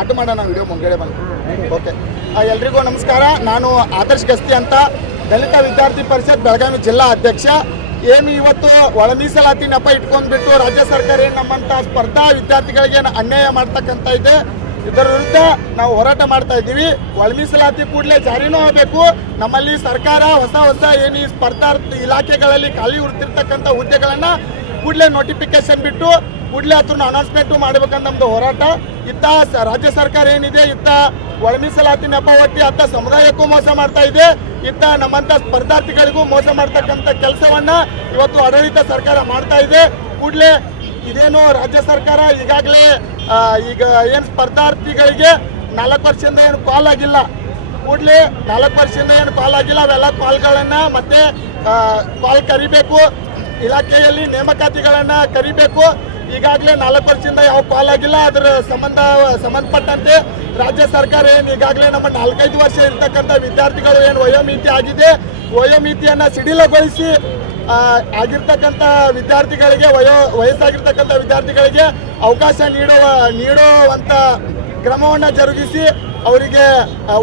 ಆಟ ಮಾಡೋಣ ವಿಡಿಯೋ ಮುಂಗಡೆ ಬಂದು ಓಕೆ ಎಲ್ರಿಗೂ ನಮಸ್ಕಾರ. ನಾನು ಆದರ್ಶ್ ಗಸ್ತಿ ಅಂತ ದಲಿತ ವಿದ್ಯಾರ್ಥಿ ಪರಿಷತ್ ಬೆಳಗಾವಿ ಜಿಲ್ಲಾ ಅಧ್ಯಕ್ಷ. ಏನು ಇವತ್ತು ಒಳ ಮೀಸಲಾತಿ ನೆಪ ಇಟ್ಕೊಂಡ್ಬಿಟ್ಟು ರಾಜ್ಯ ಸರ್ಕಾರ ಏನು ನಮ್ಮಂಥ ಸ್ಪರ್ಧಾ ವಿದ್ಯಾರ್ಥಿಗಳಿಗೆ ಅನ್ಯಾಯ ಮಾಡ್ತಕ್ಕಂಥ ಇದೆ ಇದರ ವಿರುದ್ಧ ನಾವು ಹೋರಾಟ ಮಾಡ್ತಾ ಇದ್ದೀವಿ. ಒಳ ಮೀಸಲಾತಿ ಕೂಡಲೇ ಜಾರಿನೂ ಆಗಬೇಕು. ನಮ್ಮಲ್ಲಿ ಸರ್ಕಾರ ಹೊಸ ಹೊಸ ಏನು ಈ ಸ್ಪರ್ಧಾರ್ಥ ಇಲಾಖೆಗಳಲ್ಲಿ ಖಾಲಿ ಉಳಿದಿರ್ತಕ್ಕಂಥ ಹುದ್ದೆಗಳನ್ನು ಕೂಡಲೇ ನೋಟಿಫಿಕೇಶನ್ ಬಿಟ್ಟು ಕೂಡಲೇ ಅದನ್ನ ಅನೌನ್ಸ್ಮೆಂಟ್ ಮಾಡ್ಬೇಕಂತ ನಮ್ದು ಹೋರಾಟ. ಇತ್ತ ರಾಜ್ಯ ಸರ್ಕಾರ ಏನಿದೆ, ಇತ್ತ ಒಳ ಮೀಸಲಾತಿ ನೆಪ ಒಟ್ಟಿ ಅತ್ತ ಸಮುದಾಯಕ್ಕೂ ಮೋಸ ಮಾಡ್ತಾ ಇದೆ. ಇತ್ತ ನಮ್ಮಂತ ಸ್ಪರ್ಧಾರ್ಥಿಗಳಿಗೂ ಮೋಸ ಮಾಡ್ತಕ್ಕಂಥ ಕೆಲಸವನ್ನ ಇವತ್ತು ಆಡಳಿತ ಸರ್ಕಾರ ಮಾಡ್ತಾ ಇದೆ. ಕೂಡಲೇ ಇದೇನು ರಾಜ್ಯ ಸರ್ಕಾರ ಈಗಾಗಲೇ ಈಗ ಏನು ಸ್ಪರ್ಧಾರ್ಥಿಗಳಿಗೆ ನಾಲ್ಕು ವರ್ಷದಿಂದ ಏನು ಕಾಲ್ ಆಗಿಲ್ಲ. ಕೂಡಲೇ ನಾಲ್ಕು ವರ್ಷದಿಂದ ಏನು ಕಾಲ್ ಆಗಿಲ್ಲ. ಅವೆಲ್ಲ ಕಾಲ್ಗಳನ್ನು ಮತ್ತೆ ಕಾಲ್ ಕರಿಬೇಕು. ಇಲಾಖೆಯಲ್ಲಿ ನೇಮಕಾತಿಗಳನ್ನು ಕರಿಬೇಕು. ಈಗಾಗಲೇ ನಾಲ್ಕು ವರ್ಷದಿಂದ ಯಾವ ಕಾಲ್ ಆಗಿಲ್ಲ ಅದರ ಸಂಬಂಧ, ಸಂಬಂಧಪಟ್ಟಂತೆ ರಾಜ್ಯ ಸರ್ಕಾರ ಏನು ಈಗಾಗಲೇ ನಮ್ಮ ನಾಲ್ಕೈದು ವರ್ಷ ಇರ್ತಕ್ಕಂಥ ವಿದ್ಯಾರ್ಥಿಗಳು ಏನು ವಯೋಮಿತಿ ಆಗಿದೆ. ವಯೋಮಿತಿಯನ್ನು ಸಿಡಿಲಗೊಳಿಸಿ ಆಗಿರ್ತಕ್ಕಂಥ ವಿದ್ಯಾರ್ಥಿಗಳಿಗೆ, ವಯೋ, ವಯಸ್ಸಾಗಿರ್ತಕ್ಕಂಥ ವಿದ್ಯಾರ್ಥಿಗಳಿಗೆ ಅವಕಾಶ ನೀಡುವ ನೀಡುವಂಥ ಕ್ರಮವನ್ನು ಜರುಗಿಸಿ ಅವರಿಗೆ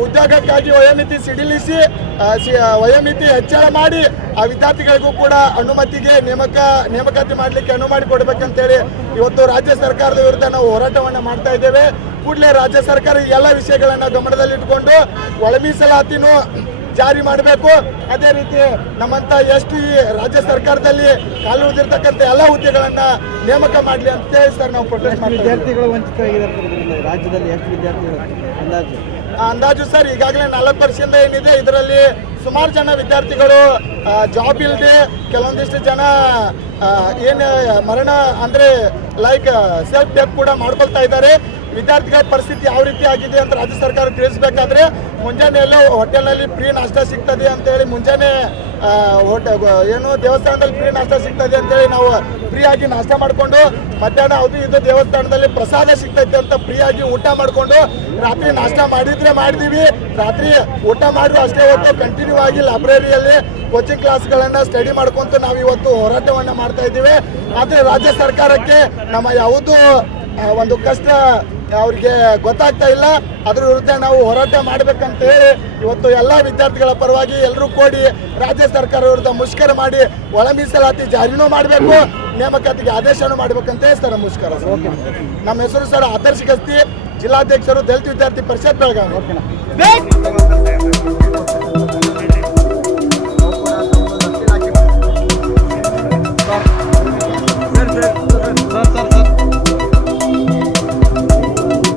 ಉದ್ಯೋಗಕ್ಕಾಗಿ ವಯೋಮಿತಿ ಸಿಡಿಲಿಸಿ ವಯೋಮಿತಿ ಹೆಚ್ಚಳ ಮಾಡಿ, ಆ ವಿದ್ಯಾರ್ಥಿಗಳಿಗೂ ಕೂಡ ಅನುಮತಿಗೆ ನೇಮಕ, ನೇಮಕಾತಿ ಮಾಡಲಿಕ್ಕೆ ಅನುವು ಮಾಡಿ ಕೊಡಬೇಕಂತೇಳಿ ಇವತ್ತು ರಾಜ್ಯ ಸರ್ಕಾರದ ವಿರುದ್ಧ ನಾವು ಹೋರಾಟವನ್ನು ಮಾಡ್ತಾ ಇದ್ದೇವೆ. ಕೂಡಲೇ ರಾಜ್ಯ ಸರ್ಕಾರ ಎಲ್ಲ ವಿಷಯಗಳನ್ನು ಗಮನದಲ್ಲಿಟ್ಟುಕೊಂಡು ಒಳ ಮೀಸಲಾತಿನೂ ಜಾರಿ ಮಾಡಬೇಕು. ಅದೇ ರೀತಿ ನಮ್ಮಂತ ಎಷ್ಟು ಈ ರಾಜ್ಯ ಸರ್ಕಾರದಲ್ಲಿ ಕಾಲು ಉದಿರ್ತಕ್ಕಂಥ ಎಲ್ಲ ಹುದ್ದೆಗಳನ್ನ ನೇಮಕ ಮಾಡಲಿ ಅಂತ ಹೇಳಿ ಸರ್ ನಾವು ಪ್ರೊಟೆಸ್ಟ್. ವಿದ್ಯಾರ್ಥಿಗಳು ವಂಚಿತರಾಗಿದ್ದಾರೆ ರಾಜ್ಯದಲ್ಲಿ ಎಷ್ಟು ವಿದ್ಯಾರ್ಥಿಗಳು ಅಂದಾಜು? ಅಂದಾಜು ಸರ್ ಈಗಾಗಲೇ ನಾಲ್ಕು ವರ್ಷದಿಂದ ಏನಿದೆ ಇದರಲ್ಲಿ ಸುಮಾರು ಜನ ವಿದ್ಯಾರ್ಥಿಗಳು ಜಾಬ್ ಇಲ್ಲದೆ ಕೆಲವೊಂದಿಷ್ಟು ಜನ ಏನು ಮರಣ ಅಂದರೆ ಲೈಕ್ ಸೆಲ್ಫ್ ಡೆತ್ ಕೂಡ ಮಾಡ್ಕೊಳ್ತಾ ಇದ್ದಾರೆ. ವಿದ್ಯಾರ್ಥಿಗಳ ಪರಿಸ್ಥಿತಿ ಯಾವ ರೀತಿ ಆಗಿದೆ ಅಂತ ರಾಜ್ಯ ಸರ್ಕಾರ ತಿಳಿಸಬೇಕಾದ್ರೆ ಮುಂಜಾನೆ ಎಲ್ಲ ಹೋಟೆಲ್ನಲ್ಲಿ ಫ್ರೀ ನಾಷ್ಟ ಸಿಗ್ತದೆ ಅಂತೇಳಿ ಮುಂಜಾನೆ ಹೋಟೆ, ಏನು ದೇವಸ್ಥಾನದಲ್ಲಿ ಫ್ರೀ ನಾಷ್ಟ ಸಿಗ್ತದೆ ಅಂತೇಳಿ ನಾವು ಫ್ರೀ ಆಗಿ ನಾಷ್ಟ ಮಾಡಿಕೊಂಡು ಮಧ್ಯಾಹ್ನ ಅದು ಇದು ದೇವಸ್ಥಾನದಲ್ಲಿ ಪ್ರಸಾದ ಸಿಗ್ತೈತೆ ಅಂತ ಫ್ರೀ ಆಗಿ ಊಟ ಮಾಡಿಕೊಂಡು ರಾತ್ರಿ ನಾಷ್ಟ ಮಾಡಿದ್ರೆ ಮಾಡಿದೀವಿ. ರಾತ್ರಿ ಊಟ ಮಾಡಿದ್ರು ಅಷ್ಟೇ ಹೊತ್ತು ಕಂಟಿನ್ಯೂ ಆಗಿ ಲೈಬ್ರರಿಯಲ್ಲಿ ಕೋಚಿಂಗ್ ಕ್ಲಾಸ್ಗಳನ್ನು ಸ್ಟಡಿ ಮಾಡ್ಕೊಂತ ನಾವು ಇವತ್ತು ಹೋರಾಟವನ್ನು ಮಾಡ್ತಾ ಇದ್ದೀವಿ. ಆದರೆ ರಾಜ್ಯ ಸರ್ಕಾರಕ್ಕೆ ನಮ್ಮ ಯಾವುದೂ ಒಂದು ಕಷ್ಟ ಅವ್ರಿಗೆ ಗೊತ್ತಾಗ್ತಾ ಇಲ್ಲ. ಅದ್ರ ವಿರುದ್ಧ ನಾವು ಹೋರಾಟ ಮಾಡ್ಬೇಕಂತ ಹೇಳಿ ಇವತ್ತು ಎಲ್ಲ ವಿದ್ಯಾರ್ಥಿಗಳ ಪರವಾಗಿ ಎಲ್ಲರೂ ಕೂಡಿ ರಾಜ್ಯ ಸರ್ಕಾರ ವಿರುದ್ಧ ಮುಷ್ಕರ ಮಾಡಿ ಒಳ ಮೀಸಲಾತಿ ಜಾರಿನೂ ಮಾಡಬೇಕು ನೇಮಕಾತಿಗೆ ಆದೇಶನೂ ಮಾಡ್ಬೇಕಂತ ಹೇಳಿ ಸರ್ ಮುಷ್ಕರ. ನಮ್ಮ ಹೆಸರು ಸರ್ ಆದರ್ಶ ಗಸ್ತಿ ಜಿಲ್ಲಾಧ್ಯಕ್ಷರು ದಲಿತ ವಿದ್ಯಾರ್ಥಿ ಪರಿಷತ್ ಬೆಳಗಾವಿ.